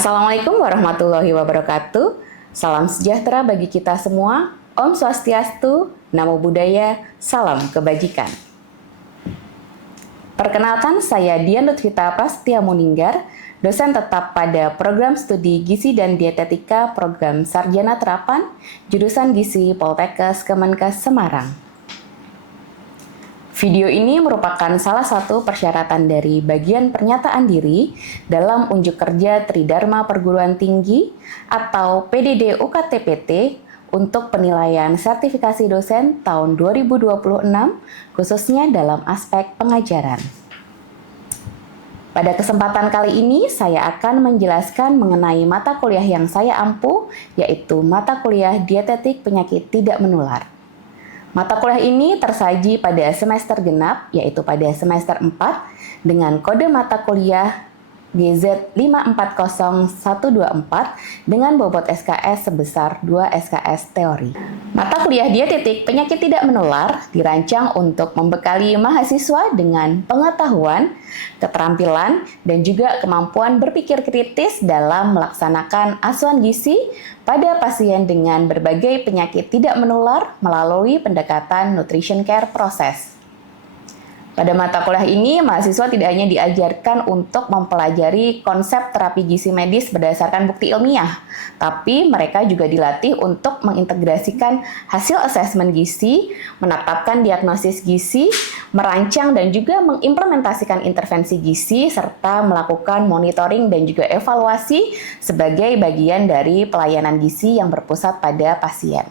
Assalamualaikum warahmatullahi wabarakatuh. Salam sejahtera bagi kita semua. Om Swastiastu, Namo Buddhaya, salam kebajikan. Perkenalkan, saya Dian Lutfita Prastia Muninggar, dosen tetap pada program studi Gizi dan Dietetika program Sarjana Terapan, jurusan Gizi Poltekkes Kemenkes Semarang. Video ini merupakan salah satu persyaratan dari bagian pernyataan diri dalam unjuk kerja Tridharma Perguruan Tinggi atau PDD UKT-PT untuk penilaian sertifikasi dosen tahun 2026, khususnya dalam aspek pengajaran. Pada kesempatan kali ini, saya akan menjelaskan mengenai mata kuliah yang saya ampu, yaitu mata kuliah Dietetik Penyakit Tidak Menular. Mata kuliah ini tersaji pada semester genap, yaitu pada semester 4, dengan kode mata kuliah GZ540124 dengan bobot SKS sebesar 2 SKS teori. Mata kuliah Dietetik Penyakit Tidak Menular dirancang untuk membekali mahasiswa dengan pengetahuan, keterampilan, dan juga kemampuan berpikir kritis dalam melaksanakan asuhan gizi pada pasien dengan berbagai penyakit tidak menular melalui pendekatan nutrition care process. Pada mata kuliah ini, mahasiswa tidak hanya diajarkan untuk mempelajari konsep terapi gizi medis berdasarkan bukti ilmiah, tapi mereka juga dilatih untuk mengintegrasikan hasil asesmen gizi, menetapkan diagnosis gizi, merancang dan juga mengimplementasikan intervensi gizi, serta melakukan monitoring dan juga evaluasi sebagai bagian dari pelayanan gizi yang berpusat pada pasien.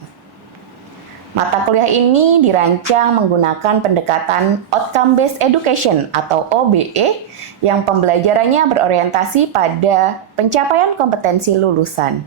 Mata kuliah ini dirancang menggunakan pendekatan Outcome Based Education atau OBE yang pembelajarannya berorientasi pada pencapaian kompetensi lulusan.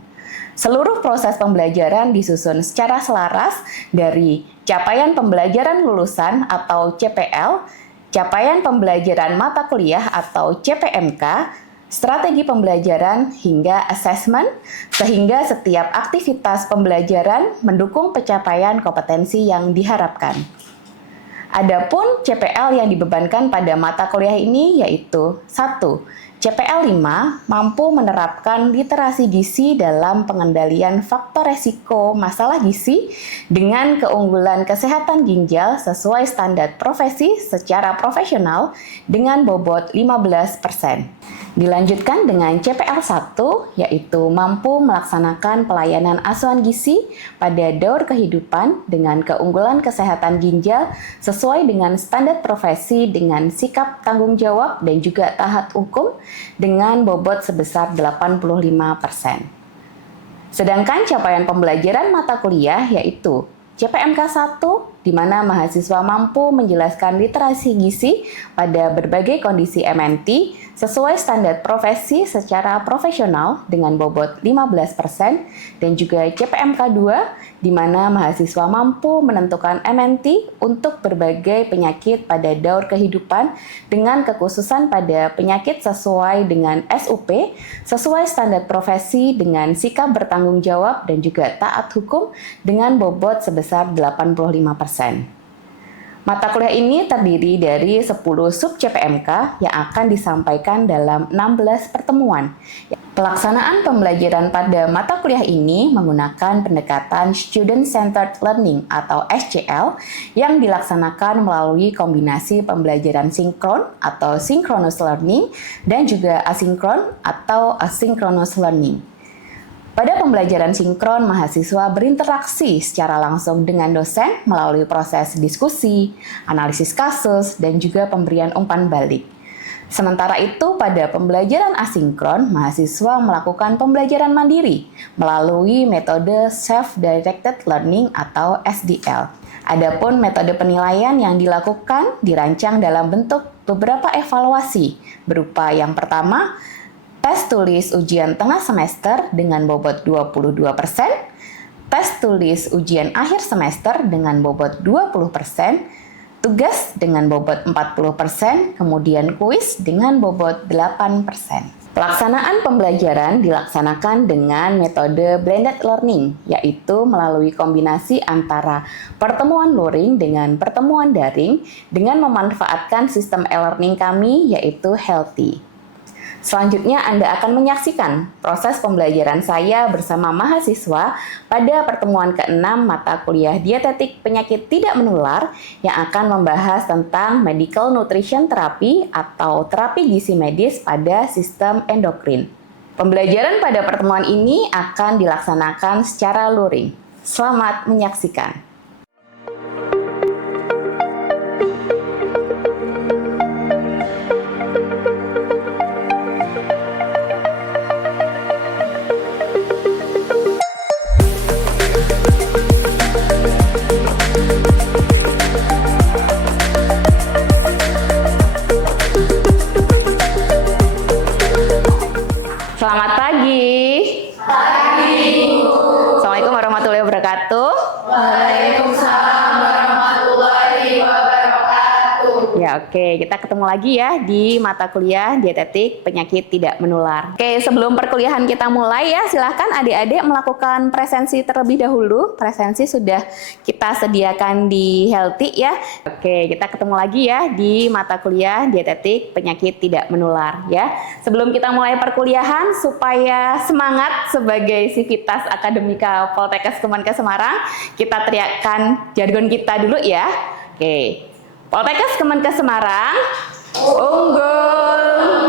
Seluruh proses pembelajaran disusun secara selaras dari capaian pembelajaran lulusan atau CPL, capaian pembelajaran mata kuliah atau CPMK, strategi pembelajaran hingga asesmen, sehingga setiap aktivitas pembelajaran mendukung pencapaian kompetensi yang diharapkan. Adapun CPL yang dibebankan pada mata kuliah ini yaitu 1. CPL 5 mampu menerapkan literasi gizi dalam pengendalian faktor resiko masalah gizi dengan keunggulan kesehatan ginjal sesuai standar profesi secara profesional dengan bobot 15%. Dilanjutkan dengan CPL 1, yaitu mampu melaksanakan pelayanan asuhan gizi pada daur kehidupan dengan keunggulan kesehatan ginjal sesuai dengan standar profesi dengan sikap tanggung jawab dan juga taat hukum dengan bobot sebesar 85%. Sedangkan capaian pembelajaran mata kuliah yaitu CPMK 1, di mana mahasiswa mampu menjelaskan literasi gizi pada berbagai kondisi MNT sesuai standar profesi secara profesional dengan bobot 15%, dan juga CPMK 2, di mana mahasiswa mampu menentukan MNT untuk berbagai penyakit pada daur kehidupan dengan kekhususan pada penyakit sesuai dengan SUP, sesuai standar profesi dengan sikap bertanggung jawab dan juga taat hukum dengan bobot sebesar 85%. Mata kuliah ini terdiri dari 10 sub CPMK yang akan disampaikan dalam 16 pertemuan. Pelaksanaan pembelajaran pada mata kuliah ini menggunakan pendekatan Student Centered Learning atau SCL yang dilaksanakan melalui kombinasi pembelajaran sinkron atau synchronous learning dan juga asinkron atau asynchronous learning. Pada pembelajaran sinkron, mahasiswa berinteraksi secara langsung dengan dosen melalui proses diskusi, analisis kasus, dan juga pemberian umpan balik. Sementara itu, pada pembelajaran asinkron, mahasiswa melakukan pembelajaran mandiri melalui metode Self-Directed Learning atau SDL. Adapun metode penilaian yang dilakukan dirancang dalam bentuk beberapa evaluasi, berupa yang pertama, tes tulis ujian tengah semester dengan bobot 22%, tes tulis ujian akhir semester dengan bobot 20%, tugas dengan bobot 40%, kemudian kuis dengan bobot 8%. Pelaksanaan pembelajaran dilaksanakan dengan metode blended learning, yaitu melalui kombinasi antara pertemuan luring dengan pertemuan daring dengan memanfaatkan sistem e-learning kami yaitu Healthy. Selanjutnya Anda akan menyaksikan proses pembelajaran saya bersama mahasiswa pada pertemuan ke-6 mata kuliah Dietetik Penyakit Tidak Menular yang akan membahas tentang Medical Nutrition Therapy atau terapi gizi medis pada sistem endokrin. Pembelajaran pada pertemuan ini akan dilaksanakan secara luring. Selamat menyaksikan. Selamat pagi. Assalamualaikum warahmatullahi wabarakatuh. Waalaikumsalam warahmatullahi wabarakatuh. Ya, oke, kita ketemu lagi ya di mata kuliah Dietetik Penyakit Tidak Menular. Oke, sebelum perkuliahan kita mulai ya, silahkan adik-adik melakukan presensi terlebih dahulu. Presensi sudah kita sediakan di Healthy ya. Oke, kita ketemu lagi ya di mata kuliah Dietetik Penyakit Tidak Menular ya. Sebelum kita mulai perkuliahan, supaya semangat sebagai Sivitas Akademika Poltekkes Kemenkes Semarang, kita teriakkan jargon kita dulu ya. Oke. Poltekkes Kemenkes Semarang, unggul,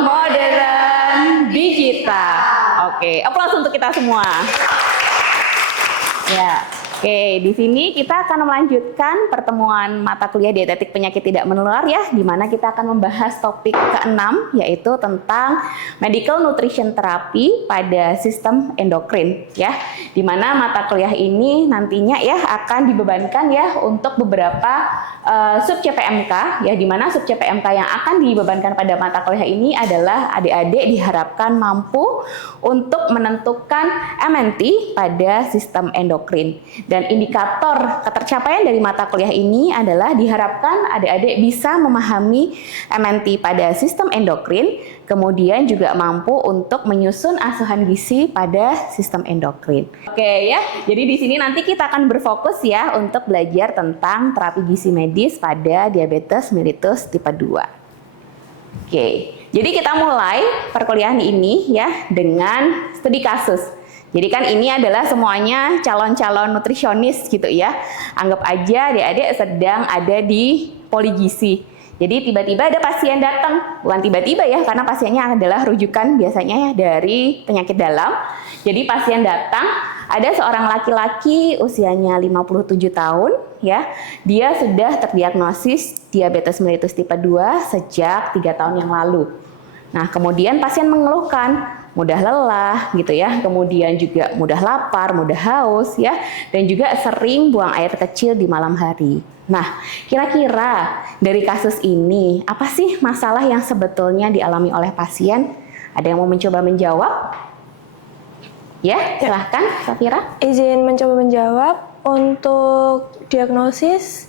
modern, digital. Oke, aplaus untuk kita semua. Ya. Oke, di sini kita akan melanjutkan pertemuan mata kuliah Dietetik Penyakit Tidak Menular ya, di mana kita akan membahas topik ke-6 yaitu tentang Medical Nutrition Therapy pada sistem endokrin ya. Di mana mata kuliah ini nantinya ya akan dibebankan ya untuk beberapa sub CPMK ya, di mana sub CPMK yang akan dibebankan pada mata kuliah ini adalah adik-adik diharapkan mampu untuk menentukan MNT pada sistem endokrin. Dan indikator ketercapaian dari mata kuliah ini adalah diharapkan adik-adik bisa memahami MNT pada sistem endokrin, kemudian juga mampu untuk menyusun asuhan gizi pada sistem endokrin. Oke ya, jadi di sini nanti kita akan berfokus ya untuk belajar tentang terapi gizi medis pada diabetes mellitus tipe 2. Oke, jadi kita mulai perkuliahan ini ya dengan studi kasus. Jadi kan ini adalah semuanya calon-calon nutrisionis gitu ya. Anggap aja adik-adik sedang ada di poligizi. Jadi tiba-tiba ada pasien datang. Bukan tiba-tiba ya, karena pasiennya adalah rujukan biasanya ya dari penyakit dalam. Jadi pasien datang, ada seorang laki-laki usianya 57 tahun ya. Dia sudah terdiagnosis diabetes mellitus tipe 2 sejak 3 tahun yang lalu. Nah, kemudian pasien mengeluhkan mudah lelah gitu ya, kemudian juga mudah lapar, mudah haus ya, dan juga sering buang air kecil di malam hari. Nah, kira-kira dari kasus ini apa sih masalah yang sebetulnya dialami oleh pasien? Ada yang mau mencoba menjawab? Ya, silahkan Safira. Izin mencoba menjawab untuk diagnosis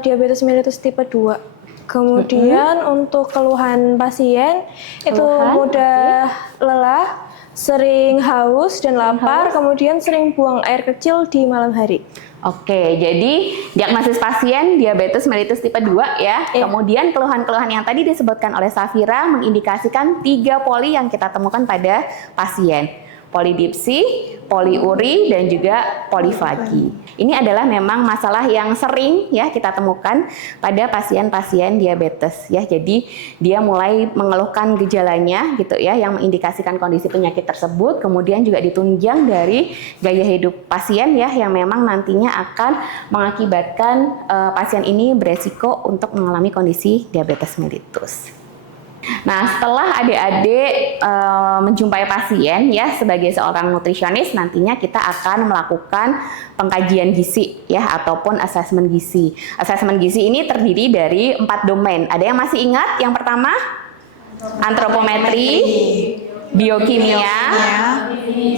diabetes mellitus tipe 2. Kemudian untuk keluhan pasien itu mudah lelah, sering haus dan lapar, kemudian sering buang air kecil di malam hari. Oke, jadi diagnosis pasien diabetes mellitus tipe 2 ya. Kemudian keluhan-keluhan yang tadi disebutkan oleh Safira mengindikasikan 3 poli yang kita temukan pada pasien. Polidipsi, poliuri, dan juga polifagi. Ini adalah memang masalah yang sering ya kita temukan pada pasien-pasien diabetes ya. Jadi dia mulai mengeluhkan gejalanya gitu ya yang mengindikasikan kondisi penyakit tersebut, kemudian juga ditunjang dari gaya hidup pasien ya yang memang nantinya akan mengakibatkan pasien ini beresiko untuk mengalami kondisi diabetes mellitus. Nah, setelah adik-adik menjumpai pasien ya sebagai seorang nutrisionis, nantinya kita akan melakukan pengkajian gizi ya ataupun asesmen gizi. Asesmen gizi ini terdiri dari 4 domain. Ada yang masih ingat? Yang pertama, antropometri, biokimia,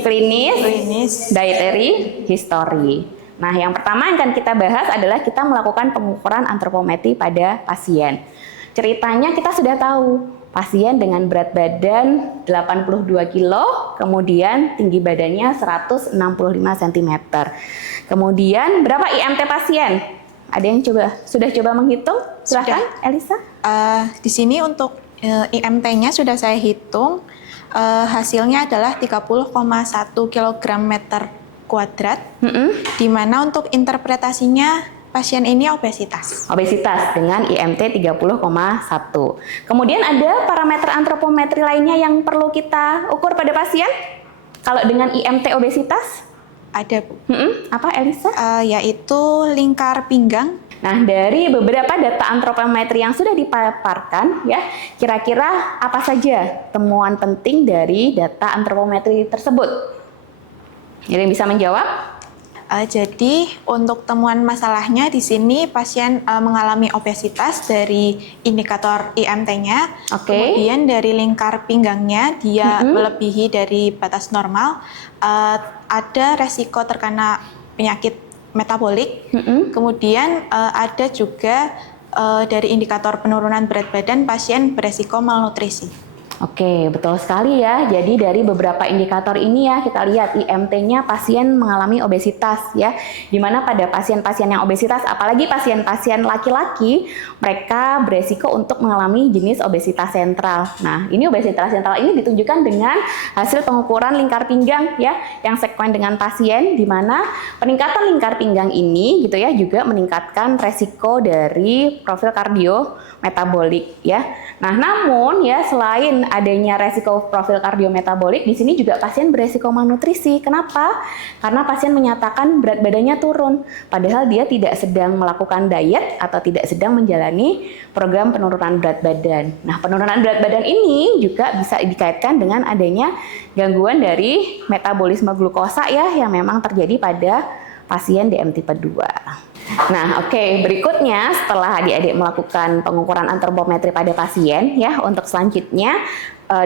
klinis, dietary, history. Nah, yang pertama yang akan kita bahas adalah kita melakukan pengukuran antropometri pada pasien. Ceritanya kita sudah tahu, pasien dengan berat badan 82 kilo, kemudian tinggi badannya 165 cm. Kemudian berapa IMT pasien? Ada yang sudah coba menghitung? Silahkan, Elisa. Di sini untuk IMT-nya sudah saya hitung, hasilnya adalah 30,1 kg meter kuadrat, di mana untuk interpretasinya pasien ini obesitas. Obesitas dengan IMT 30,1. Kemudian ada parameter antropometri lainnya yang perlu kita ukur pada pasien? Kalau dengan IMT obesitas? Ada, Bu. Apa, Elisa? Yaitu lingkar pinggang. Nah, dari beberapa data antropometri yang sudah dipaparkan, ya, kira-kira apa saja temuan penting dari data antropometri tersebut? Ada yang bisa menjawab? Jadi untuk temuan masalahnya di sini pasien mengalami obesitas dari indikator IMT-nya, kemudian dari lingkar pinggangnya dia melebihi dari batas normal, ada resiko terkena penyakit metabolik, kemudian ada juga dari indikator penurunan berat badan pasien beresiko malnutrisi. Oke, betul sekali ya. Jadi dari beberapa indikator ini ya kita lihat IMT-nya pasien mengalami obesitas ya. Dimana pada pasien-pasien yang obesitas, apalagi pasien-pasien laki-laki, mereka beresiko untuk mengalami jenis obesitas sentral. Nah, ini obesitas sentral ini ditunjukkan dengan hasil pengukuran lingkar pinggang ya, yang sekuen dengan pasien, dimana peningkatan lingkar pinggang ini gitu ya juga meningkatkan resiko dari profil kardiometabolik ya. Nah, namun ya selain adanya resiko profil kardiometabolik, di sini juga pasien beresiko malnutrisi. Kenapa? Karena pasien menyatakan berat badannya turun, padahal dia tidak sedang melakukan diet atau tidak sedang menjalani program penurunan berat badan. Nah, penurunan berat badan ini juga bisa dikaitkan dengan adanya gangguan dari metabolisme glukosa ya, yang memang terjadi pada pasien DM tipe 2. Nah, oke, berikutnya setelah adik-adik melakukan pengukuran antropometri pada pasien ya, untuk selanjutnya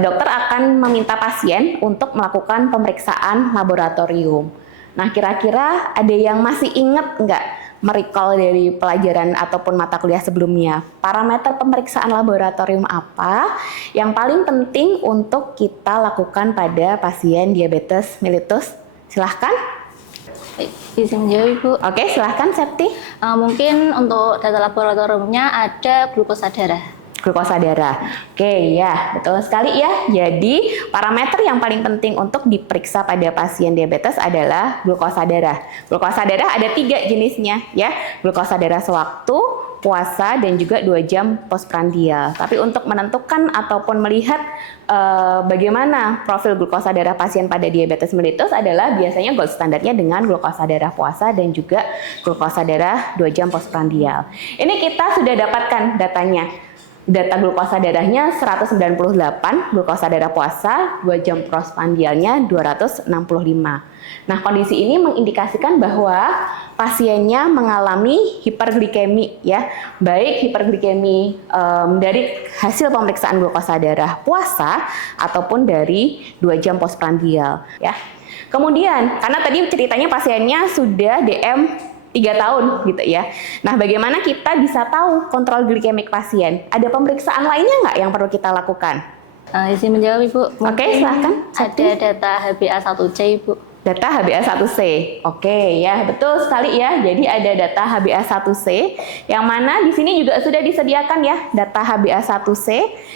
dokter akan meminta pasien untuk melakukan pemeriksaan laboratorium. Nah, kira-kira ada yang masih ingat nggak merecall dari pelajaran ataupun mata kuliah sebelumnya? Parameter pemeriksaan laboratorium apa yang paling penting untuk kita lakukan pada pasien diabetes mellitus? Silahkan. Izin menjawab, Ibu. Oke, silahkan Septi. Mungkin untuk data laboratoriumnya ada glukosa darah. Glukosa darah. Oke, ya, betul sekali ya. Jadi, parameter yang paling penting untuk diperiksa pada pasien diabetes adalah glukosa darah. Glukosa darah ada 3 jenisnya ya. Glukosa darah sewaktu, puasa, dan juga 2 jam postprandial. Tapi untuk menentukan ataupun melihat bagaimana profil glukosa darah pasien pada diabetes mellitus adalah biasanya gold standarnya dengan glukosa darah puasa dan juga glukosa darah 2 jam postprandial. Ini kita sudah dapatkan datanya. Data glukosa darahnya 198, glukosa darah puasa 2 jam postprandialnya 265. Nah, kondisi ini mengindikasikan bahwa pasiennya mengalami hiperglikemi ya, baik hiperglikemi dari hasil pemeriksaan glukosa darah puasa ataupun dari 2 jam postprandial ya. Kemudian, karena tadi ceritanya pasiennya sudah DM 3 tahun gitu ya. Nah, bagaimana kita bisa tahu kontrol glikemik pasien? Ada pemeriksaan lainnya nggak yang perlu kita lakukan? Izin menjawab, Ibu. Oke, silahkan. Ada data HbA1c, Ibu. Data HbA1c. Oke ya, betul sekali ya. Jadi ada data HbA1c yang mana di sini juga sudah disediakan ya data HbA1c,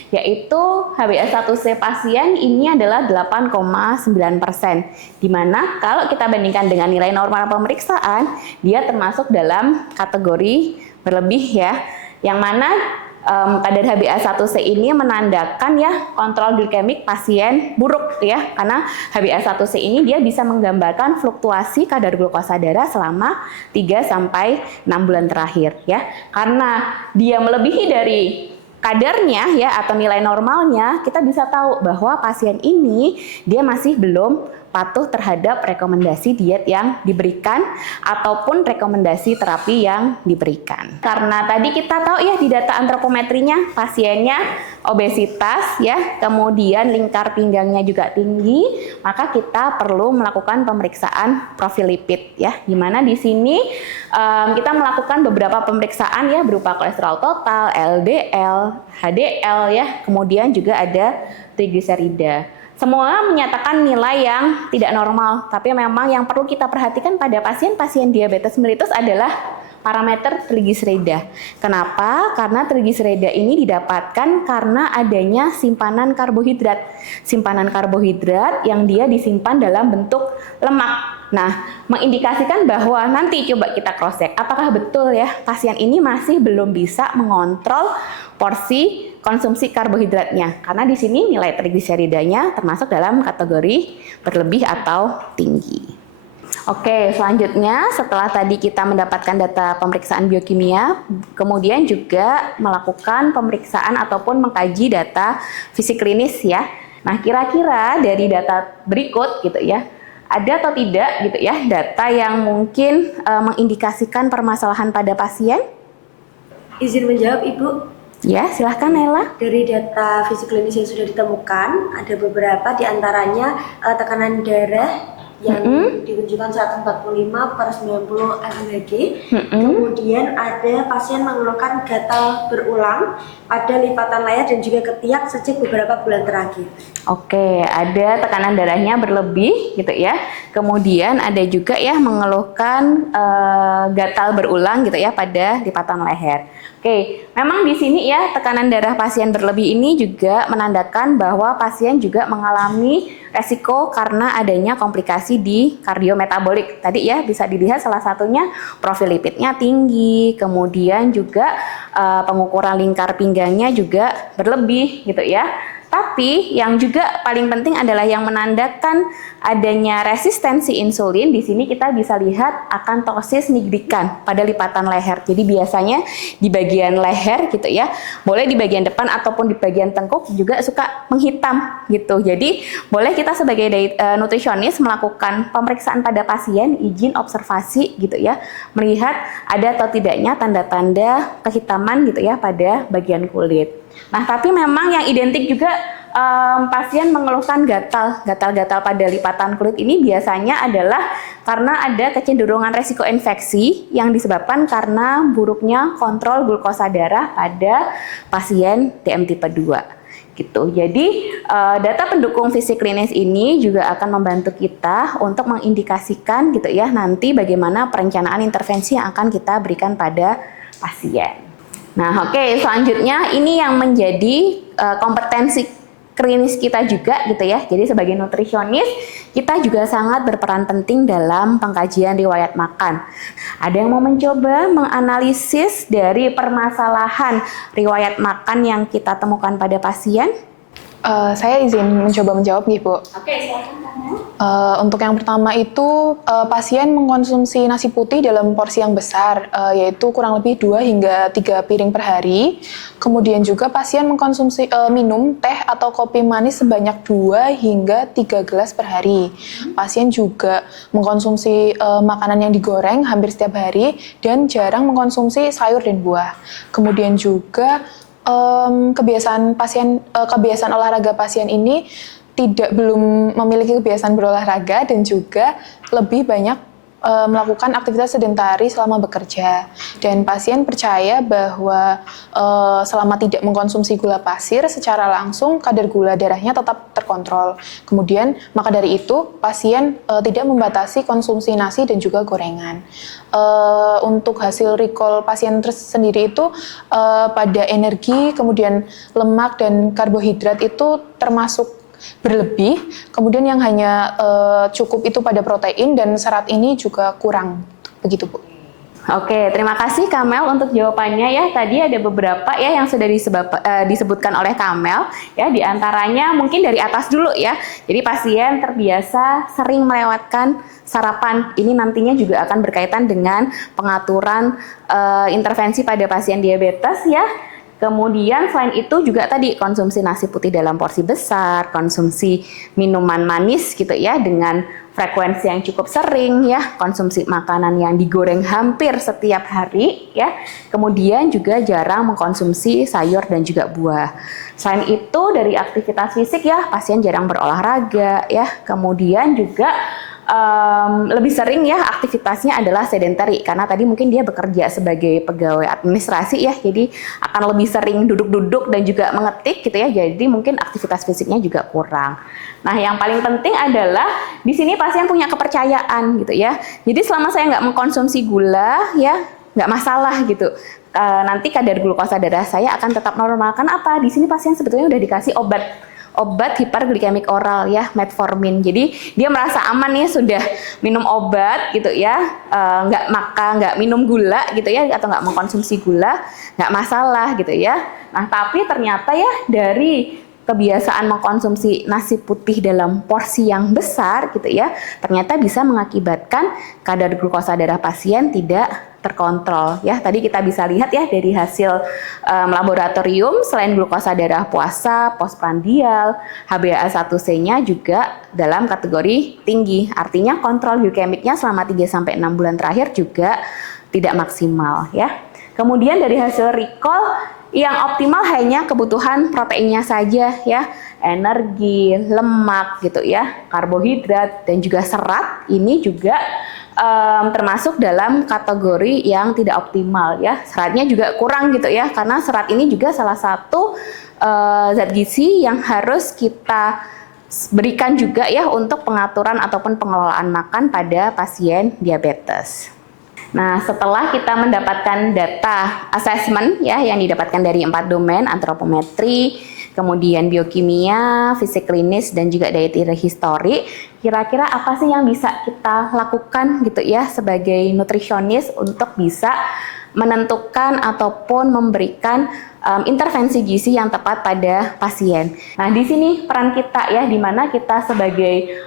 yaitu HbA1c pasien ini adalah 8,9%. Di mana kalau kita bandingkan dengan nilai normal pemeriksaan, dia termasuk dalam kategori berlebih ya. Yang mana kadar HbA1c ini menandakan ya kontrol glikemik pasien buruk ya, karena HbA1c ini dia bisa menggambarkan fluktuasi kadar glukosa darah selama 3 sampai 6 bulan terakhir ya. Karena dia melebihi dari kadarnya ya atau nilai normalnya, kita bisa tahu bahwa pasien ini dia masih belum patuh terhadap rekomendasi diet yang diberikan ataupun rekomendasi terapi yang diberikan. Karena tadi kita tahu ya di data antropometrinya pasiennya obesitas ya, kemudian lingkar pinggangnya juga tinggi, maka kita perlu melakukan pemeriksaan profil lipid ya. Dimana di sini kita melakukan beberapa pemeriksaan ya berupa kolesterol total, LDL, HDL ya, kemudian juga ada trigliserida. Semua menyatakan nilai yang tidak normal, tapi memang yang perlu kita perhatikan pada pasien-pasien diabetes mellitus adalah parameter trigliserida. Kenapa? Karena trigliserida ini didapatkan karena adanya simpanan karbohidrat. Simpanan karbohidrat yang dia disimpan dalam bentuk lemak. Nah, mengindikasikan bahwa nanti coba kita cross check apakah betul ya pasien ini masih belum bisa mengontrol porsi konsumsi karbohidratnya. Karena di sini nilai trigliseridanya termasuk dalam kategori berlebih atau tinggi. Oke, selanjutnya setelah tadi kita mendapatkan data pemeriksaan biokimia, kemudian juga melakukan pemeriksaan ataupun mengkaji data fisik klinis ya. Nah, kira-kira dari data berikut gitu ya, ada atau tidak gitu ya data yang mungkin mengindikasikan permasalahan pada pasien? Izin menjawab, Ibu. Ya, silahkan Naila. Dari data fisik klinis yang sudah ditemukan, ada beberapa di antaranya tekanan darah yang ditunjukkan 145/90 mmHg. Kemudian ada pasien mengeluhkan gatal berulang pada lipatan leher dan juga ketiak sejak beberapa bulan terakhir. Oke, ada tekanan darahnya berlebih gitu ya. Kemudian ada juga ya mengeluhkan gatal berulang gitu ya pada lipatan leher. Oke, memang di sini ya tekanan darah pasien berlebih ini juga menandakan bahwa pasien juga mengalami resiko karena adanya komplikasi di kardiometabolik. Tadi ya bisa dilihat salah satunya profil lipidnya tinggi, kemudian juga pengukuran lingkar pinggangnya juga berlebih gitu ya. Tapi yang juga paling penting adalah yang menandakan adanya resistensi insulin. Di sini kita bisa lihat akantosis nigricans pada lipatan leher. Jadi biasanya di bagian leher gitu ya, boleh di bagian depan ataupun di bagian tengkuk juga suka menghitam gitu. Jadi boleh kita sebagai nutrisionis melakukan pemeriksaan pada pasien, izin observasi gitu ya, melihat ada atau tidaknya tanda-tanda kehitaman gitu ya pada bagian kulit. Nah, tapi memang yang identik juga pasien mengeluhkan gatal-gatal pada lipatan kulit ini biasanya adalah karena ada kecenderungan resiko infeksi yang disebabkan karena buruknya kontrol glukosa darah pada pasien DM tipe 2. Gitu. Jadi data pendukung fisik klinis ini juga akan membantu kita untuk mengindikasikan gitu ya nanti bagaimana perencanaan intervensi yang akan kita berikan pada pasien. Nah, oke, selanjutnya ini yang menjadi kompetensi klinis kita juga gitu ya. Jadi sebagai nutrisionis kita juga sangat berperan penting dalam pengkajian riwayat makan. Ada yang mau mencoba menganalisis dari permasalahan riwayat makan yang kita temukan pada pasien? Saya izin mencoba menjawab nih, Bu. Oke, silakan. Untuk yang pertama itu pasien mengkonsumsi nasi putih dalam porsi yang besar, yaitu kurang lebih 2 hingga 3 piring per hari. Kemudian juga pasien mengkonsumsi minum teh atau kopi manis sebanyak 2 hingga 3 gelas per hari. Pasien juga mengkonsumsi makanan yang digoreng hampir setiap hari dan jarang mengkonsumsi sayur dan buah. Kemudian juga kebiasaan olahraga pasien ini belum memiliki kebiasaan berolahraga dan juga lebih banyak melakukan aktivitas sedentari selama bekerja. Dan pasien percaya bahwa selama tidak mengkonsumsi gula pasir secara langsung kadar gula darahnya tetap terkontrol. Kemudian maka dari itu pasien tidak membatasi konsumsi nasi dan juga gorengan. Untuk hasil recall pasien sendiri itu pada energi, kemudian lemak dan karbohidrat itu termasuk berlebih, kemudian yang hanya cukup itu pada protein dan serat ini juga kurang, begitu Bu. Oke, terima kasih Kamel untuk jawabannya ya. Tadi ada beberapa ya yang sudah disebutkan oleh Kamel ya, diantaranya mungkin dari atas dulu ya. Jadi pasien terbiasa sering melewatkan sarapan. Ini nantinya juga akan berkaitan dengan pengaturan intervensi pada pasien diabetes ya. Kemudian selain itu juga tadi konsumsi nasi putih dalam porsi besar, konsumsi minuman manis gitu ya dengan frekuensi yang cukup sering ya, konsumsi makanan yang digoreng hampir setiap hari ya. Kemudian juga jarang mengkonsumsi sayur dan juga buah. Selain itu dari aktivitas fisik ya, pasien jarang berolahraga ya. Kemudian juga lebih sering ya aktivitasnya adalah sedentary karena tadi mungkin dia bekerja sebagai pegawai administrasi ya, jadi akan lebih sering duduk-duduk dan juga mengetik gitu ya, jadi mungkin aktivitas fisiknya juga kurang. Nah, yang paling penting adalah di sini pasien punya kepercayaan gitu ya. Jadi selama saya nggak mengkonsumsi gula ya, nggak masalah gitu. Nanti kadar glukosa darah saya akan tetap normal. Kan apa? Di sini pasien sebetulnya udah dikasih obat hiperglikemik oral ya, metformin. Jadi dia merasa aman nih sudah minum obat gitu ya, nggak minum gula gitu ya, atau nggak mengkonsumsi gula, nggak masalah gitu ya. Nah tapi ternyata ya dari kebiasaan mengkonsumsi nasi putih dalam porsi yang besar gitu ya, ternyata bisa mengakibatkan kadar glukosa darah pasien tidak terkontrol ya. Tadi kita bisa lihat ya dari hasil laboratorium, selain glukosa darah puasa, postprandial, HbA1c-nya juga dalam kategori tinggi. Artinya kontrol glikemiknya selama 3-6 bulan terakhir juga tidak maksimal ya. Kemudian dari hasil recall, yang optimal hanya kebutuhan proteinnya saja ya, energi, lemak gitu ya, karbohidrat dan juga serat ini juga termasuk dalam kategori yang tidak optimal ya. Seratnya juga kurang gitu ya, karena serat ini juga salah satu zat gizi yang harus kita berikan juga ya untuk pengaturan ataupun pengelolaan makan pada pasien diabetes. Nah, setelah kita mendapatkan data assessment ya yang didapatkan dari 4 domain, antropometri, kemudian biokimia, fisik klinis dan juga dietary history, kira-kira apa sih yang bisa kita lakukan gitu ya sebagai nutrisionis untuk bisa menentukan ataupun memberikan intervensi gizi yang tepat pada pasien. Nah, di sini peran kita ya, di mana kita sebagai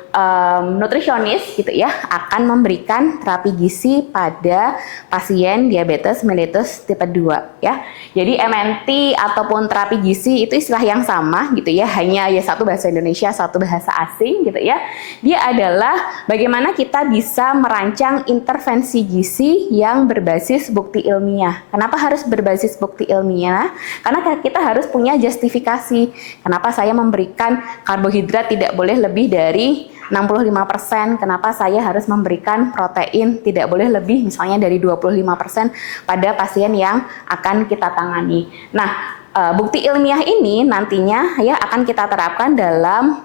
nutrisionis gitu ya akan memberikan terapi gizi pada pasien diabetes mellitus tipe 2 ya. Jadi MNT ataupun terapi gizi itu istilah yang sama gitu ya, hanya ya satu bahasa Indonesia, satu bahasa asing gitu ya. Dia adalah bagaimana kita bisa merancang intervensi gizi yang berbasis bukti ilmiah. Kenapa harus berbasis bukti ilmiah? Karena kita harus punya justifikasi. Kenapa saya memberikan karbohidrat tidak boleh lebih dari 65%, kenapa saya harus memberikan protein tidak boleh lebih misalnya dari 25% pada pasien yang akan kita tangani. Nah, bukti ilmiah ini nantinya ya akan kita terapkan dalam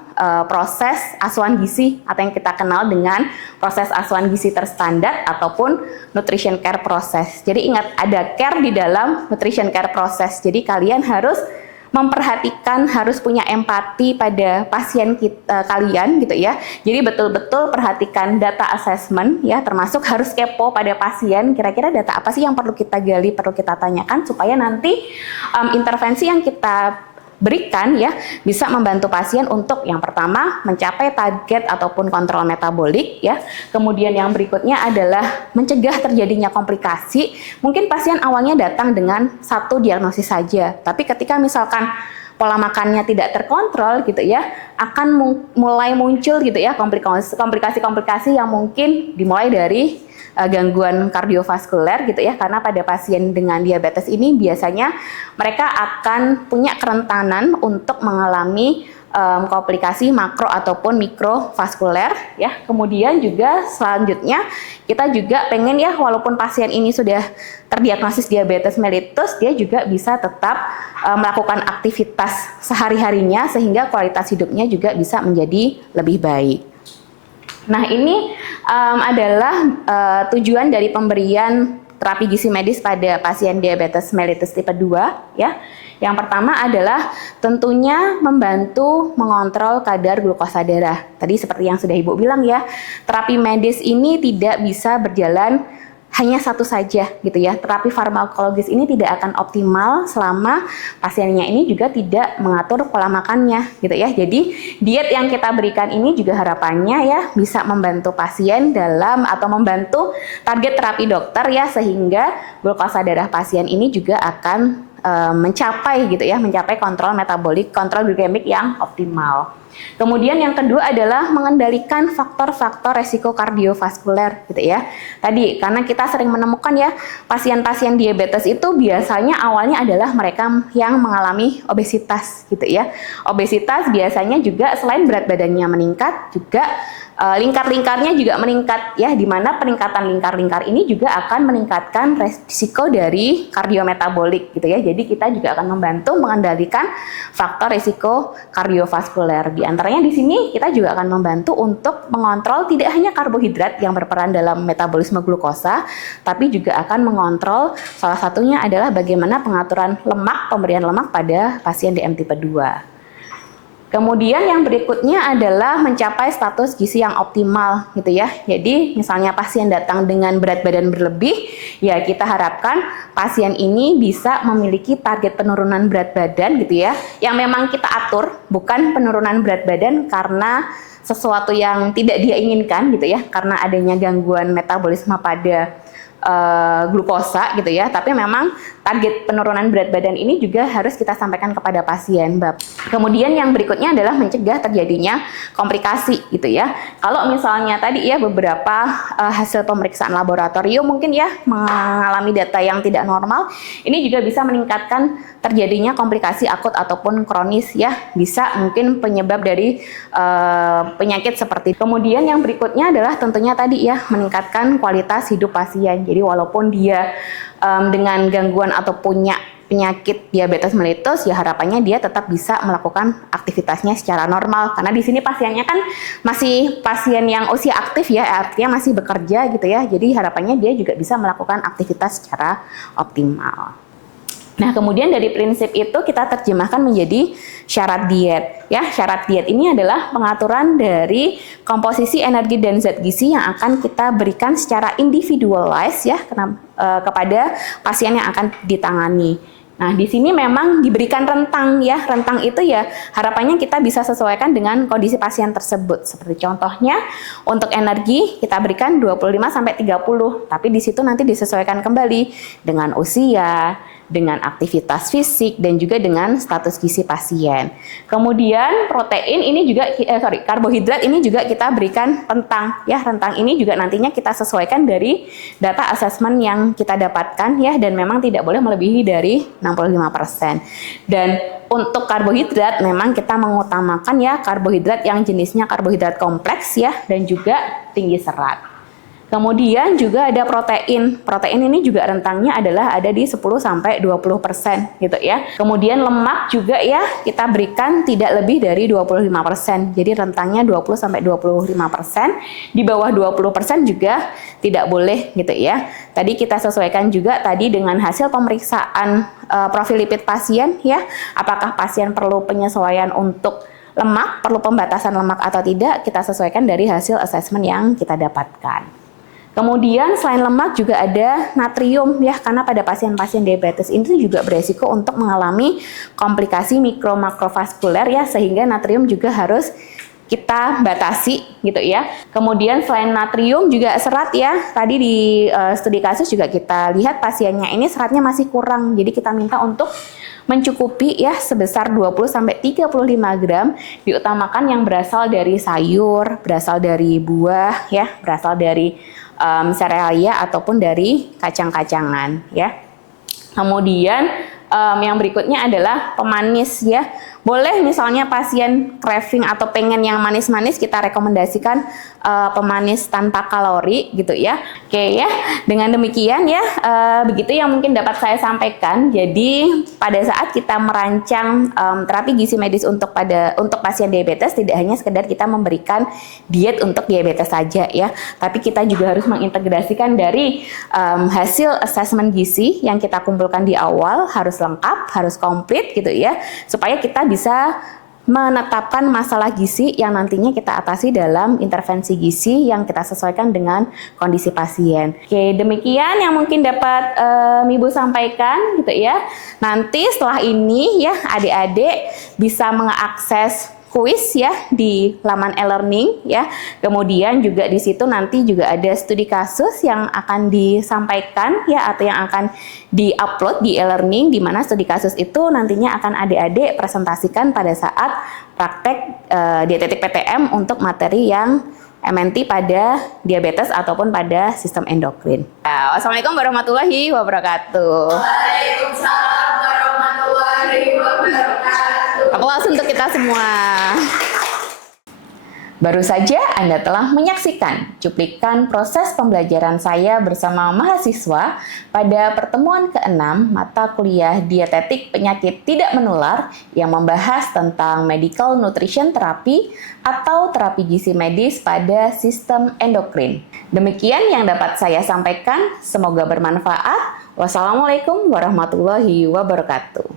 proses asuhan gizi atau yang kita kenal dengan proses asuhan gizi terstandar ataupun nutrition care process. Jadi ingat, ada care di dalam nutrition care process. Jadi kalian harus memperhatikan, harus punya empati pada pasien kalian gitu ya. Jadi betul-betul perhatikan data assessment ya, termasuk harus kepo pada pasien, kira-kira data apa sih yang perlu kita gali, perlu kita tanyakan supaya nanti intervensi yang kita berikan ya bisa membantu pasien untuk yang pertama mencapai target ataupun kontrol metabolik ya. Kemudian yang berikutnya adalah mencegah terjadinya komplikasi. Mungkin pasien awalnya datang dengan satu diagnosis saja, tapi ketika misalkan pola makannya tidak terkontrol gitu ya, akan mulai muncul gitu ya komplikasi-komplikasi yang mungkin dimulai dari gangguan kardiovaskuler gitu ya, karena pada pasien dengan diabetes ini biasanya mereka akan punya kerentanan untuk mengalami komplikasi makro ataupun mikrovaskuler ya. Kemudian juga selanjutnya kita juga pengen ya, walaupun pasien ini sudah terdiagnosis diabetes mellitus, dia juga bisa tetap melakukan aktivitas sehari-harinya sehingga kualitas hidupnya juga bisa menjadi lebih baik. Nah, ini adalah tujuan dari pemberian terapi gizi medis pada pasien diabetes mellitus tipe 2 ya. Yang pertama adalah tentunya membantu mengontrol kadar glukosa darah. Tadi seperti yang sudah Ibu bilang ya, terapi medis ini tidak bisa berjalan hanya satu saja gitu ya. Terapi farmakologis ini tidak akan optimal selama pasiennya ini juga tidak mengatur pola makannya gitu ya. Jadi diet yang kita berikan ini juga harapannya ya bisa membantu pasien dalam atau membantu target terapi dokter ya, sehingga glukosa darah pasien ini juga akan mencapai gitu ya, mencapai kontrol metabolik, kontrol glikemik yang optimal. Kemudian yang kedua adalah mengendalikan faktor-faktor resiko kardiovaskuler gitu ya. Tadi karena kita sering menemukan ya pasien-pasien diabetes itu biasanya awalnya adalah mereka yang mengalami obesitas gitu ya. Obesitas biasanya juga selain berat badannya meningkat juga lingkar-lingkarnya juga meningkat ya, di mana peningkatan lingkar-lingkar ini juga akan meningkatkan resiko dari kardiometabolik gitu ya. Jadi kita juga akan membantu mengendalikan faktor risiko kardiovaskuler. Di antaranya di sini kita juga akan membantu untuk mengontrol tidak hanya karbohidrat yang berperan dalam metabolisme glukosa, tapi juga akan mengontrol salah satunya adalah bagaimana pengaturan lemak, pemberian lemak pada pasien DM tipe 2. Kemudian yang berikutnya adalah mencapai status gizi yang optimal gitu ya. Jadi misalnya pasien datang dengan berat badan berlebih, ya kita harapkan pasien ini bisa memiliki target penurunan berat badan gitu ya, yang memang kita atur, bukan penurunan berat badan karena sesuatu yang tidak dia inginkan gitu ya, karena adanya gangguan metabolisme pada glukosa gitu ya, tapi memang target penurunan berat badan ini juga harus kita sampaikan kepada pasien. Kemudian yang berikutnya adalah mencegah terjadinya komplikasi gitu ya. Kalau misalnya tadi ya beberapa hasil pemeriksaan laboratorium mungkin ya mengalami data yang tidak normal, ini juga bisa meningkatkan terjadinya komplikasi akut ataupun kronis ya, bisa mungkin penyebab dari penyakit seperti itu. Kemudian yang berikutnya adalah tentunya tadi ya meningkatkan kualitas hidup pasien. Jadi walaupun dia dengan gangguan atau punya penyakit diabetes mellitus, ya harapannya dia tetap bisa melakukan aktivitasnya secara normal. Karena di sini pasiennya kan masih pasien yang usia aktif ya, artinya masih bekerja gitu ya. Jadi harapannya dia juga bisa melakukan aktivitas secara optimal. Nah, kemudian dari prinsip itu kita terjemahkan menjadi syarat diet. Ya, syarat diet ini adalah pengaturan dari komposisi energi dan zat gizi yang akan kita berikan secara individualized ya kepada pasien yang akan ditangani. Nah, di sini memang diberikan rentang ya. Rentang itu ya harapannya kita bisa sesuaikan dengan kondisi pasien tersebut. Seperti contohnya untuk energi kita berikan 25 sampai 30, tapi di situ nanti disesuaikan kembali dengan usia, dengan aktivitas fisik dan juga dengan status gizi pasien. Kemudian protein ini juga karbohidrat ini juga kita berikan rentang ya. Rentang ini juga nantinya kita sesuaikan dari data assessment yang kita dapatkan ya, dan memang tidak boleh melebihi dari 65%. Dan untuk karbohidrat memang kita mengutamakan ya karbohidrat yang jenisnya karbohidrat kompleks ya, dan juga tinggi serat. Kemudian juga ada protein. Protein ini juga rentangnya adalah ada di 10 sampai 20% gitu ya. Kemudian lemak juga ya kita berikan tidak lebih dari 25%. Jadi rentangnya 20 sampai 25%. Di bawah 20% juga tidak boleh gitu ya. Tadi kita sesuaikan juga tadi dengan hasil pemeriksaan profil lipid pasien ya. Apakah pasien perlu penyesuaian untuk lemak, perlu pembatasan lemak atau tidak, kita sesuaikan dari hasil assessment yang kita dapatkan. Kemudian selain lemak juga ada natrium ya, karena pada pasien-pasien diabetes ini juga beresiko untuk mengalami komplikasi mikro-makrovaskuler ya, sehingga natrium juga harus kita batasi gitu ya. Kemudian selain natrium juga serat ya. Tadi di studi kasus juga kita lihat pasiennya ini seratnya masih kurang. Jadi kita minta untuk mencukupi ya sebesar 20-35 gram, diutamakan yang berasal dari sayur, berasal dari buah ya, berasal dari serealia ataupun dari kacang-kacangan ya. Kemudian yang berikutnya adalah pemanis ya. Boleh misalnya pasien craving atau pengen yang manis-manis, kita rekomendasikan pemanis tanpa kalori gitu ya. Oke ya, dengan demikian ya begitu yang mungkin dapat saya sampaikan. Jadi pada saat kita merancang terapi gizi medis untuk pasien diabetes, tidak hanya sekedar kita memberikan diet untuk diabetes saja ya, tapi kita juga harus mengintegrasikan dari hasil assessment gizi yang kita kumpulkan di awal, harus lengkap, harus komplit gitu ya, supaya kita bisa menetapkan masalah gizi yang nantinya kita atasi dalam intervensi gizi yang kita sesuaikan dengan kondisi pasien. Oke, demikian yang mungkin dapat Ibu sampaikan gitu ya. Nanti setelah ini ya adik-adik bisa mengakses kuis ya di laman e-learning ya. Kemudian juga di situ nanti juga ada studi kasus yang akan disampaikan ya, atau yang akan di-upload di e-learning, di mana studi kasus itu nantinya akan adik-adik presentasikan pada saat praktek dietetik PTM untuk materi yang MNT pada diabetes ataupun pada sistem endokrin. Wassalamualaikum warahmatullahi wabarakatuh. Waalaikumsalam warahmatullahi wabarakatuh. Aplaus untuk kita semua. Baru saja Anda telah menyaksikan cuplikan proses pembelajaran saya bersama mahasiswa pada pertemuan ke-6 mata kuliah Dietetik Penyakit Tidak Menular yang membahas tentang Medical Nutrition Therapy atau terapi gizi medis pada sistem endokrin. Demikian yang dapat saya sampaikan, semoga bermanfaat. Wassalamualaikum warahmatullahi wabarakatuh.